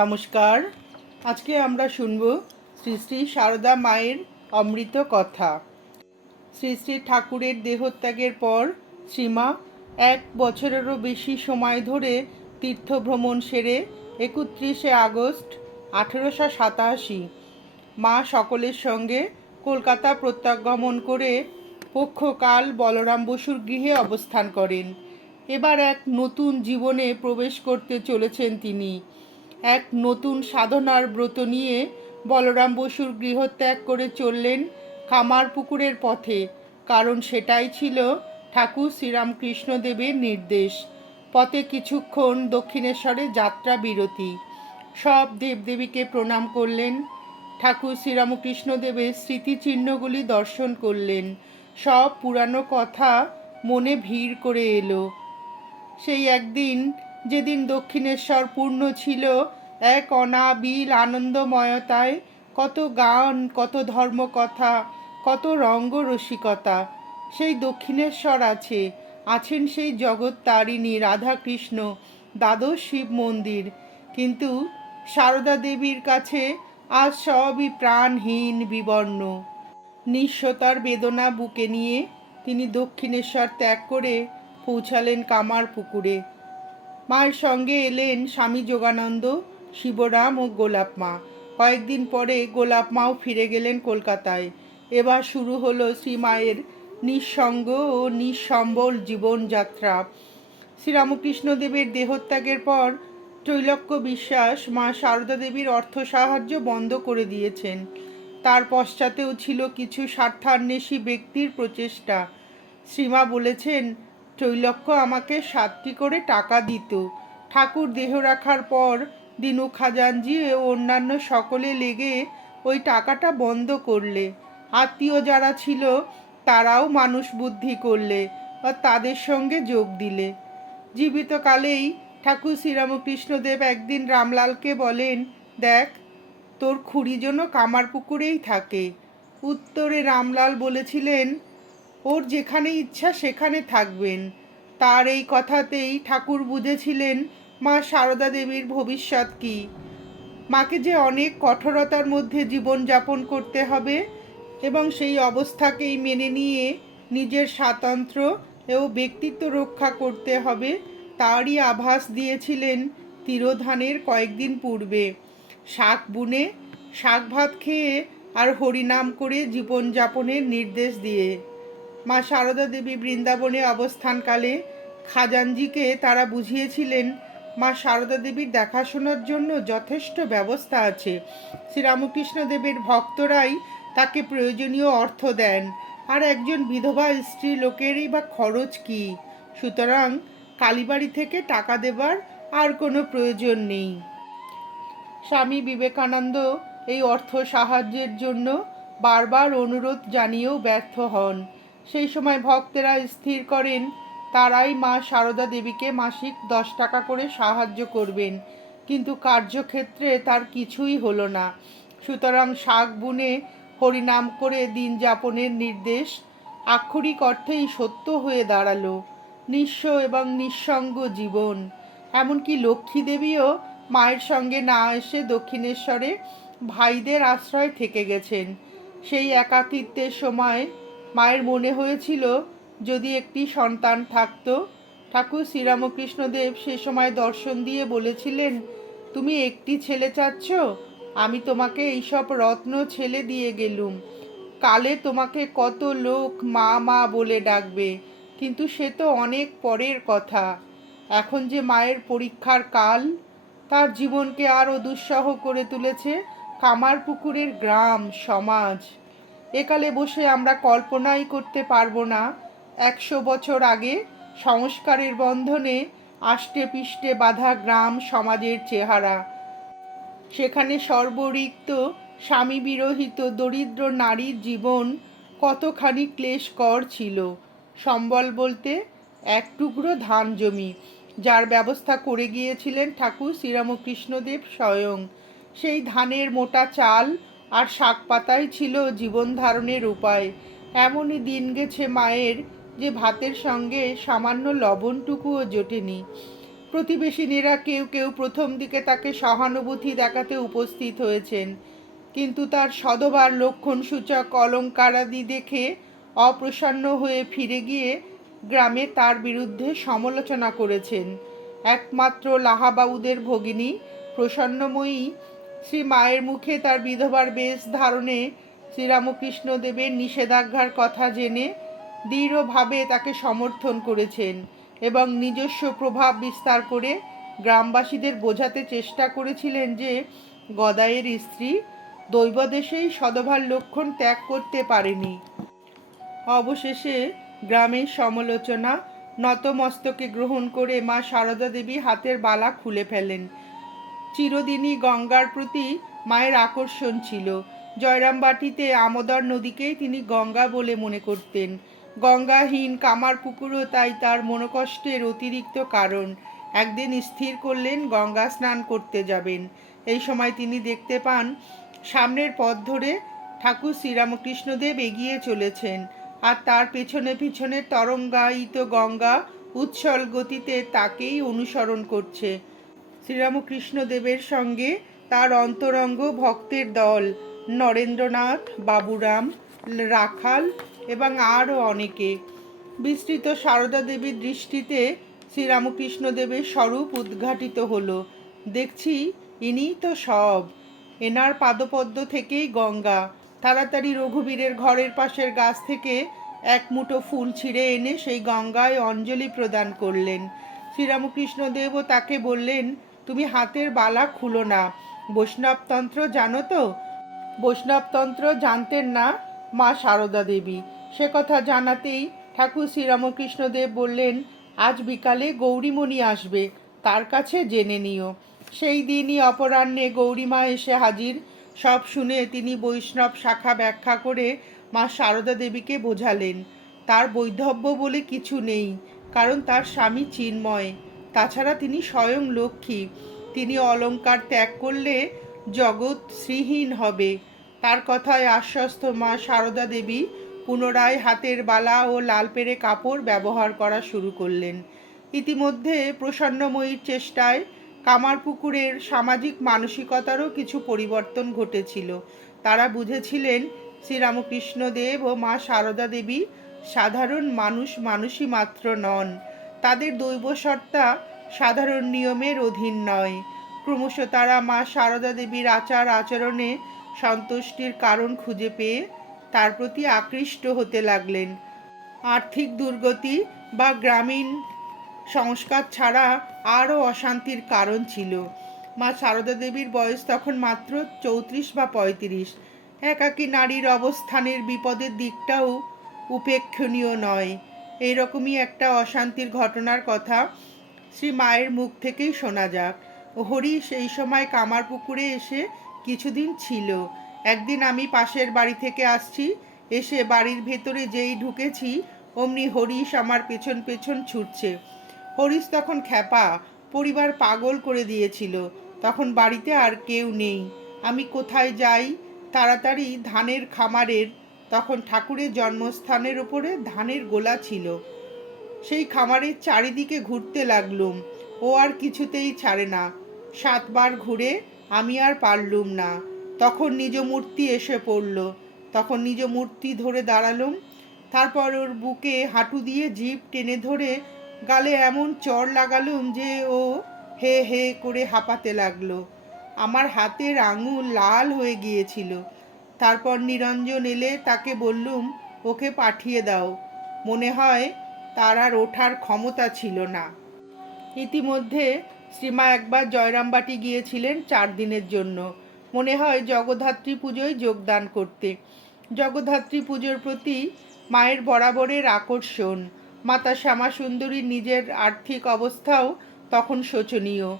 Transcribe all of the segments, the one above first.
নমস্কার। আজকে আমরা শুনব শ্রী শ্রী সারদা মায়ের অমৃত কথা। শ্রী শ্রী ঠাকুরের দেহত্যাগের পর শ্রীমা এক বছরেরও বেশি সময় ধরে তীর্থভ্রমণ সেরে একত্রিশে আগস্ট আঠেরোশো সাতাশি। মা সকলের সঙ্গে কলকাতা প্রত্যাগমন করে পক্ষকাল বলরাম বসুর গৃহে অবস্থান করেন। এবার এক নতুন জীবনে প্রবেশ করতে চলেছেন তিনি। এক নতুন সাধনার ব্রত নিয়ে বলরাম বসুর গৃহত্যাগ করে চললেন কামারপুকুরের পথে। কারণ সেটাই ছিল ঠাকুর শ্রীরামকৃষ্ণদেবের নির্দেশ। পথে কিছুক্ষণ দক্ষিণেশ্বরে যাত্রা বিরতি। সব দেবদেবীকে প্রণাম করলেন। ঠাকুর শ্রীরামকৃষ্ণদেবের স্মৃতিচিহ্নগুলি দর্শন করলেন। সব পুরানো কথা মনে ভিড় করে এলো। সেই একদিন যেদিন দক্ষিণেশ্বর পূর্ণ ছিল এক অনাবিল আনন্দময়তায়, কত গান, কত ধর্মকথা, কত রঙ্গরসিকতা সেই দক্ষিণেশ্বর আছে, আছেন সেই জগৎ তারিণী রাধাকৃষ্ণ, দ্বাদশ শিব মন্দির। কিন্তু সারদা দেবীর কাছে আজ সবই প্রাণহীন বিবর্ণ। নিঃস্বতার বেদনা বুকে নিয়ে তিনি দক্ষিণেশ্বর ত্যাগ করে পৌঁছালেন কামার পুকুরে মায়ের সঙ্গে এলেন স্বামী যোগানন্দ, শিবরাম ও গোলাপ মা। কয়েকদিন পরে গোলাপ মাও ফিরে গেলেন কলকাতায়। এবার শুরু হলো শ্রীমায়ের নিঃসঙ্গ ও নিঃসম্বল জীবনযাত্রা। শ্রীরামকৃষ্ণদেবের দেহত্যাগের পর ত্রৈলক্য বিশ্বাস মা সারদা দেবীর অর্থ সাহায্য বন্ধ করে দিয়েছেন। তার পশ্চাতেও ছিল কিছু স্বার্থান্বেষী ব্যক্তির প্রচেষ্টা। শ্রীমা বলেছেন ত্রৈলক্য আমাকে সাতটি করে টাকা দিত। ঠাকুর দেহ রাখার পর দিনু খাজানজি ও অন্যান্য সকলে লেগে ওই টাকাটা বন্ধ করলে। আত্মীয় যারা ছিল, তারাও মানুষ বুদ্ধি করলে বা তাদের সঙ্গে যোগ দিলে। জীবিতকালেই ঠাকুর শ্রীরামকৃষ্ণদেব একদিন রামলালকে বলেন, দেখ, তোর খুঁড়ি জন্য কামারপুকুরেই থাকে। উত্তরে রামলাল বলেছিলেন ওর যেখানে ইচ্ছা সেখানে থাকবেন। তার এই কথাতেই ঠাকুর বুঝেছিলেন মা সারদা দেবীর ভবিষ্যৎ কী। মাকে যে অনেক কঠোরতার মধ্যে জীবন যাপন করতে হবে এবং সেই অবস্থাকেই মেনে নিয়ে নিজের স্বাতন্ত্র্য ও ব্যক্তিত্ব রক্ষা করতে হবে, তারই আভাস দিয়েছিলেন তিরোধানের কয়েকদিন পূর্বে। শাক বুনে, শাক ভাত খেয়ে আর হরিনাম করে জীবনযাপনের নির্দেশ দিয়ে। মা সারদা দেবী বৃন্দাবনে অবস্থানকালে খাজানজিকে তারা বুঝিয়েছিলেন, মা সারদা দেবীর দেখাশোনার জন্য যথেষ্ট ব্যবস্থা আছে। শ্রীরামকৃষ্ণ দেবের ভক্তরাই তাকে প্রয়োজনীয় অর্থ দেন। আর একজন বিধবা স্ত্রী লোকেরই বা খরচ কি? সুতরাং কালীবাড়ি থেকে টাকা দেবার আর কোনো প্রয়োজন নেই। স্বামী বিবেকানন্দ এই অর্থ সাহায্যের জন্য বারবার অনুরোধ জানিয়েও ব্যর্থ হন। সেই সময় ভক্তেরা স্থির করেন, তারাই মা সারদা দেবীকে মাসিক দশ টাকা করে সাহায্য করবেন। কিন্তু কার্যক্ষেত্রে তার কিছুই হলো না। সুতরাং শাক বুনে হরিনাম করে দিন যাপনের নির্দেশ আক্ষরিক অর্থেই সত্য হয়ে দাঁড়াল। নিঃস্ব এবং নিঃসঙ্গ জীবন। এমনকি লক্ষ্মী দেবীও মায়ের সঙ্গে না এসে দক্ষিণেশ্বরে ভাইদের আশ্রয় থেকে গেছেন। সেই একাকিত্বের সময় মায়ের মনে হয়েছিল যদি একটি সন্তান থাকত। ঠাকুর শ্রীরামকৃষ্ণদেব সে সময় দর্শন দিয়ে বলেছিলেন, তুমি একটি ছেলে চাচ্ছ? আমি তোমাকে এইসব রত্ন ছেলে দিয়ে গেলুম। কালে তোমাকে কত লোক মা মা বলে ডাকবে, কিন্তু সে তো অনেক পরের কথা। এখন যে মায়ের পরীক্ষার কাল, তার জীবনকে আরও দুঃসহ করে তুলেছে কামারপুকুরের গ্রাম, সমাজ। একালে বসে আমরা কল্পনাই করতে পারব না। একশো বছর আগে সংস্কারের বন্ধনে আষ্টে পিষ্টে বাঁধা গ্রাম সমাজের চেহারা। সেখানে সর্বরিক্ত স্বামী বিরহিত দরিদ্র নারীর জীবন কতখানি ক্লেশকর ছিল। সম্বল বলতে এক টুকরো ধান জমি, যার ব্যবস্থা করে গিয়েছিলেন ঠাকুর শ্রীরামকৃষ্ণদেব স্বয়ং। সেই ধানের মোটা চাল আর শাক পাতাই ছিল জীবন ধারণের উপায়। এমনই দিন গেছে মায়ের যে ভাতের সঙ্গে সামান্য লবণটুকুও জোটেনি। প্রতিবেশিনীরা কেউ কেউ প্রথম দিকে তাকে সহানুভূতি দেখাতে উপস্থিত হয়েছেন, কিন্তু তার সদবার লক্ষণসূচক অলঙ্কারাদি দেখে অপ্রসন্ন হয়ে ফিরে গিয়ে গ্রামে তার বিরুদ্ধে সমালোচনা করেছেন। একমাত্র লাহাবাবুদের ভগিনী প্রসন্নময়ী শ্রী মায়ের মুখে তার বিধবার বেশ ধারণে শ্রীরামকৃষ্ণ দেবের নিষেধাজ্ঞার কথা জেনে দৃঢ়ভাবে তাকে সমর্থন করেছেন এবং নিজস্ব প্রভাব বিস্তার করে গ্রামবাসীদের বোঝাতে চেষ্টা করেছিলেন যে গদায়ের স্ত্রী দৈবদেশেই সদভার লক্ষণ ত্যাগ করতে পারেনি। অবশেষে গ্রামের সমালোচনা, নতমস্তকে গ্রহণ করে মা সারদা দেবী হাতের বালা খুলে ফেলেন। চিরদিনই গঙ্গার প্রতি মায়ের আকর্ষণ ছিল। জয়রামবাটিতে আমোদর নদীকেই তিনি গঙ্গা বলে মনে করতেন। গঙ্গাহীন কামার পুকুরও তাই তার মনোকষ্টের অতিরিক্ত কারণ। একদিন স্থির করলেন, গঙ্গা স্নান করতে যাবেন। এই সময় তিনি দেখতে পান, সামনের পথ ধরে ঠাকুর শ্রীরামকৃষ্ণদেব এগিয়ে চলেছেন আর তার পেছনে পিছনে তরঙ্গায়িত গঙ্গা উচ্ছল গতিতে তাকেই অনুসরণ করছে। শ্রীরামকৃষ্ণ দেবের সঙ্গে তার অন্তরঙ্গ ভক্তের দল, নরেন্দ্রনাথ, বাবুরাম, রাখাল এবং আরও অনেকে। বিস্তৃত সারদা দেবীর দৃষ্টিতে শ্রীরামকৃষ্ণ দেবের স্বরূপ উদ্ঘাটিত হলো। দেখছি, ইনিই তো সব। এনার পাদপদ্ম থেকেই গঙ্গা। তাড়াতাড়ি রঘুবীরের ঘরের পাশের গাছ থেকে এক মুঠো ফুল ছিঁড়ে এনে সেই গঙ্গায় অঞ্জলি প্রদান করলেন। শ্রীরামকৃষ্ণদেবও তাকে বললেন তুমি হাতের বালা খুলো না। বৈষ্ণবতন্ত্র জানো তো? বৈষ্ণবতন্ত্র জানতেন না মা সারদা দেবী। সে কথা জানাতেই ঠাকুর শ্রীরামকৃষ্ণদেব বললেন, আজ বিকালে গৌরীমণি আসবে, তার কাছে জেনে নিও। সেই দিনই অপরাহ্নে গৌরীমা এসে হাজির। সব শুনে তিনি বৈষ্ণব শাখা ব্যাখ্যা করে মা সারদা দেবীকে বোঝালেন। তার বৈধব্য বলে কিছু নেই, কারণ তার স্বামী চিন্ময়। তাছাড়া তিনি স্বয়ং লক্ষ্মী। তিনি অলংকার ত্যাগ করলে জগৎ শ্রীহীন হবে। তার কথায় আশ্বস্ত মা সারদা দেবী পুনরায় হাতের বালা ও লাল পেরে কাপড় ব্যবহার করা শুরু করলেন। ইতিমধ্যে প্রসন্নময়ীর চেষ্টায় কামারপুকুরের সামাজিক মানসিকতারও কিছু পরিবর্তন ঘটেছিল। তারা বুঝেছিলেন, শ্রীরামকৃষ্ণদেব ও মা সারদা দেবী সাধারণ মানুষ মানুষই মাত্র নন। তাদের দৈবসত্তা সাধারণ নিয়মের অধীন নয়। ক্রমশ তারা মা সারদা দেবীর আচার আচরণে সন্তুষ্টির কারণ খুঁজে পেয়ে তার প্রতি আকৃষ্ট হতে লাগলেন। আর্থিক দুর্গতি বা গ্রামীণ সংস্কার ছাড়া আরও অশান্তির কারণ ছিল। মা সারদা দেবীর বয়স তখন মাত্র চৌত্রিশ বা পঁয়ত্রিশ। একাকী নারীর অবস্থানের বিপদের দিকটাও উপেক্ষণীয় নয়। এইরকমই একটা অশান্তির ঘটনার কথা শ্রী মায়ের মুখ থেকেই শোনা যাক। হরি সেই সময় কামারপুকুরে এসে কিছুদিন ছিল। একদিন আমি পাশের বাড়ি থেকে আসছি, এসে বাড়ির ভেতরে যেই ঢুকেছি, অমনি হরিশ আমার পেছন পেছন ছুটছে। হরিশ তখন খ্যাপা, পরিবার পাগল করে দিয়েছিল, তখন বাড়িতে আর কেউ নেই। আমি কোথায় যাই? তাড়াতাড়ি ধানের খামারের তখন ঠাকুরের জন্মস্থানের ওপরে ধানের গোলা ছিল। সেই খামারের চারিদিকে ঘুরতে লাগলুম, ও আর কিছুতেই ছাড়ে না। সাতবার ঘুরে আমি আর পারলুম না। তখন নিজ মূর্তি এসে পড়ল। তখন নিজ মূর্তি ধরে দাঁড়ালুম। তারপর ওর বুকে হাঁটু দিয়ে জিভ টেনে ধরে গালে এমন চড় লাগালুম যে ও হে হে করে হাঁপাতে লাগল। আমার হাতের আঙুল লাল হয়ে গিয়েছিল। তারপর নিরঞ্জন এলে তাকে বললুম, ওকে পাঠিয়ে দাও। মনে হয় তার আর ওঠার ক্ষমতা ছিল না। ইতিমধ্যে শ্রীমা একবার জয়রামবাটি গিয়েছিলেন চার দিনের জন্য। মনে হয় জগদ্ধাত্রী পুজোয় যোগদান করতে। জগদ্ধাত্রী পুজোর প্রতি মায়ের বরাবরের আকর্ষণ। মাতা শ্যামা সুন্দরীর নিজের আর্থিক অবস্থাও তখন শোচনীয়।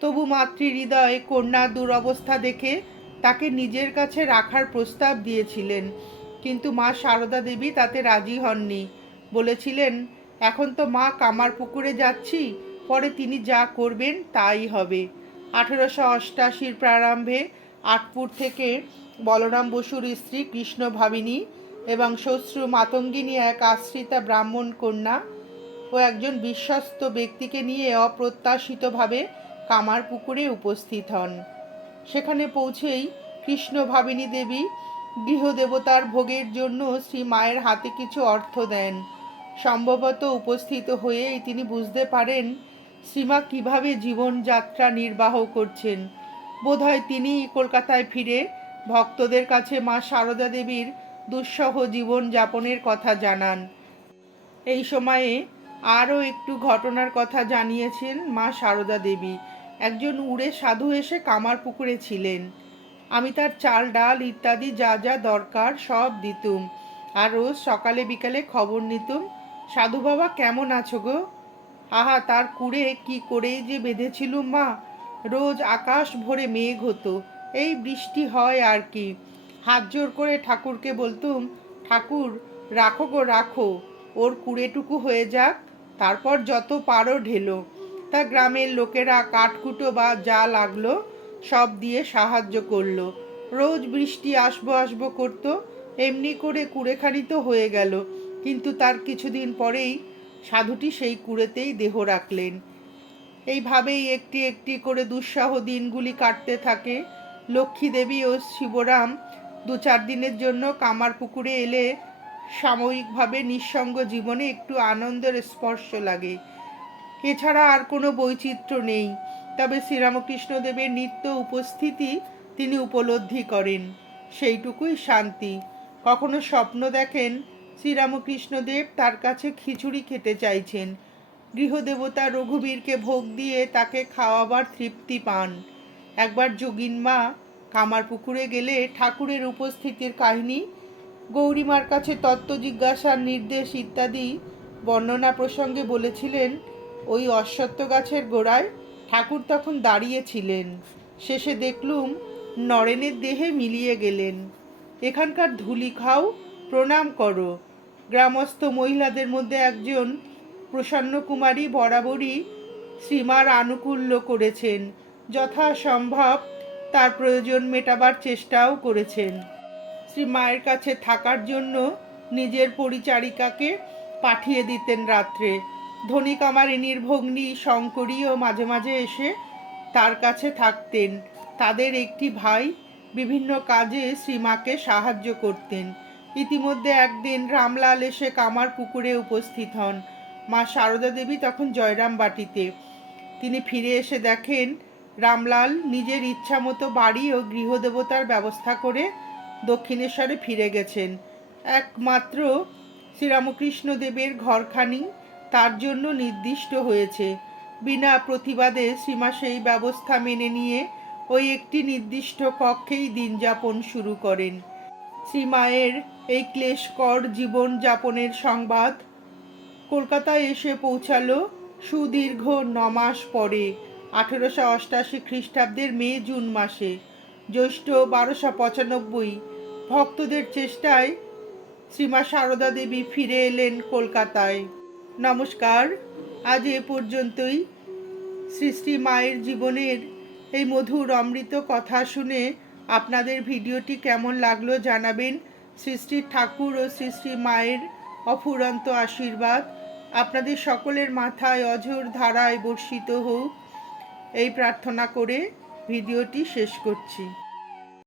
তবু মাতৃ হৃদয়ে কন্যা দুরবস্থা দেখে তাকে নিজের কাছে রাখার প্রস্তাব দিয়েছিলেন। কিন্তু মা সারদা দেবী তাতে রাজি হননি। বলেছিলেন, এখন তো মা কামার পুকুরে যাচ্ছি, পরে তিনি যা করবেন তাই হবে। আঠেরোশো অষ্টাশির প্রারম্ভে আটপুর থেকে বলরাম বসুর স্ত্রী কৃষ্ণ ভাবিনী এবং শ্বশ্রু মাতঙ্গিনী এক আশ্রিতা ব্রাহ্মণ কন্যা ও একজন বিশ্বস্ত ব্যক্তিকে নিয়ে অপ্রত্যাশিতভাবে কামার পুকুরে উপস্থিত হন। সেখানে পৌঁছেই কৃষ্ণ ভাবিনী দেবী গৃহদেবতার ভোগের জন্য শ্রী মায়ের হাতে কিছু অর্থ দেন। সম্ভবত উপস্থিত হয়েই তিনি বুঝতে পারেন শ্রীমা কীভাবে জীবনযাত্রা নির্বাহ করছেন। বোধহয় তিনি কলকাতায় ফিরে ভক্তদের কাছে মা সারদা দেবীর দুঃসহ জীবনযাপনের কথা জানান। এই সময়ে আরও একটু ঘটনার কথা জানিয়েছেন মা সারদা দেবী। একজন উড়ে সাধু এসে কামার পুকুরে ছিলেন। আমি তার চাল, ডাল ইত্যাদি যা যা দরকার সব দিতুম। আর রোজ সকালে বিকালে খবর নিতুম, সাধু বাবা কেমন আছো গো? আহা, তার কুড়ে কি করেই যে বেঁধেছিলুম মা? রোজ আকাশ ভরে মেঘ হতো, এই বৃষ্টি হয় আর কি। হাত জোর করে ঠাকুরকে বলতুম, ঠাকুর, রাখো গো, রাখো। ওর কুড়েটুকু হয়ে যাক, তারপর যত পারো ঢেলো। তা গ্রামের লোকেরা কাঠকুটো বা যা লাগল সব দিয়ে সাহায্য করল। রোজ বৃষ্টি আসব আসব করতো, এমনি করে কুড়েখানি তো হয়ে গেল। কিন্তু তার কিছুদিন পরেই সাধুটি সেই কুড়েতেই দেহ রাখলেন। এইভাবেই একটি একটি করে দুঃসহ দিনগুলি কাটতে থাকে। লক্ষ্মী দেবী ও শিবরাম দু চার দিনের জন্য কামার পুকুরে এলে সাময়িকভাবে নিঃসঙ্গ জীবনে একটু আনন্দের স্পর্শ লাগে। এছাড়া আর কোনো বৈচিত্র্য নেই। তবে শ্রীরামকৃষ্ণদেবের নিত্য উপস্থিতি তিনি উপলব্ধি করেন। সেইটুকুই শান্তি। কখনো স্বপ্ন দেখেন শ্রীরামকৃষ্ণদেব তার কাছে খিচুড়ি খেতে চাইছেন। গৃহদেবতা রঘুবীরকে ভোগ দিয়ে তাকে খাওয়াবার তৃপ্তি পান। একবার যোগিন মা কামার পুকুরে গেলে ঠাকুরের উপস্থিতির কাহিনী, গৌরীমার কাছে তত্ত্ব জিজ্ঞাসার নির্দেশ ইত্যাদি বর্ণনা প্রসঙ্গে বলেছিলেন ওই অশ্বত্থ গাছের গোড়ায় ঠাকুর তখন দাঁড়িয়েছিলেন। শেষে দেখলুম নরেনের দেহে মিলিয়ে গেলেন। এখানকার ধুলি খাও প্রণাম করো। গ্রামস্থ মহিলাদের মধ্যে একজন প্রসন্ন কুমারী বরাবরই শ্রীমার আনুকূল্য করেছেন। যথাসম্ভব তার প্রয়োজন মেটাবার চেষ্টাও করেছেন। শ্রী মায়ের কাছে থাকার জন্য নিজের পরিচারিকাকে পাঠিয়ে দিতেন রাত্রে। ধনী কামারিনীর ভগ্নী শঙ্করীও মাঝে মাঝে এসে তার কাছে থাকতেন। তাদের একটি ভাই বিভিন্ন কাজে শ্রীমাকে সাহায্য করতেন। ইতিমধ্যে একদিন রামলাল এসে কামার পুকুরে উপস্থিত হন। মা সারদা দেবী তখন জয়রাম বাটিতে তিনি ফিরে এসে দেখেন, রামলাল নিজের ইচ্ছা মতো বাড়ি ও গৃহদেবতার ব্যবস্থা করে দক্ষিণেশ্বরে ফিরে গেছেন। একমাত্র শ্রীরামকৃষ্ণ দেবের ঘরখানি তার জন্য নির্দিষ্ট হয়েছে। বিনা প্রতিবাদে সীমা সেই ব্যবস্থা মেনে নিয়ে ওই একটি নির্দিষ্ট কক্ষেই দিন যাপন শুরু করেন। শ্রীমায়ের এই ক্লেশকর জীবন যাপনের সংবাদ কলকাতায় এসে পৌঁছালো সুদীর্ঘ নমাস পরে, আঠেরোশো অষ্টাশি খ্রিস্টাব্দের মে জুন মাসে। জ্যৈষ্ঠ বারোশো পঁচানব্বই, ভক্তদের চেষ্টায় শ্রীমা সারদা দেবী ফিরে এলেন কলকাতায়। নমস্কার। আজ এ পর্যন্তই। শ্রী মায়ের জীবনের এই মধুর অমৃত কথা শুনে আপনাদের ভিডিওটি কেমন লাগল জানাবেন। শ্রী ঠাকুর ও শ্রী মায়ের অফুরন্ত আশীর্বাদ। আপনাদের সকলের মাথায় অঝোর ধারায় বর্ষিত হোক। এই প্রার্থনা করে ভিডিওটি শেষ করছি।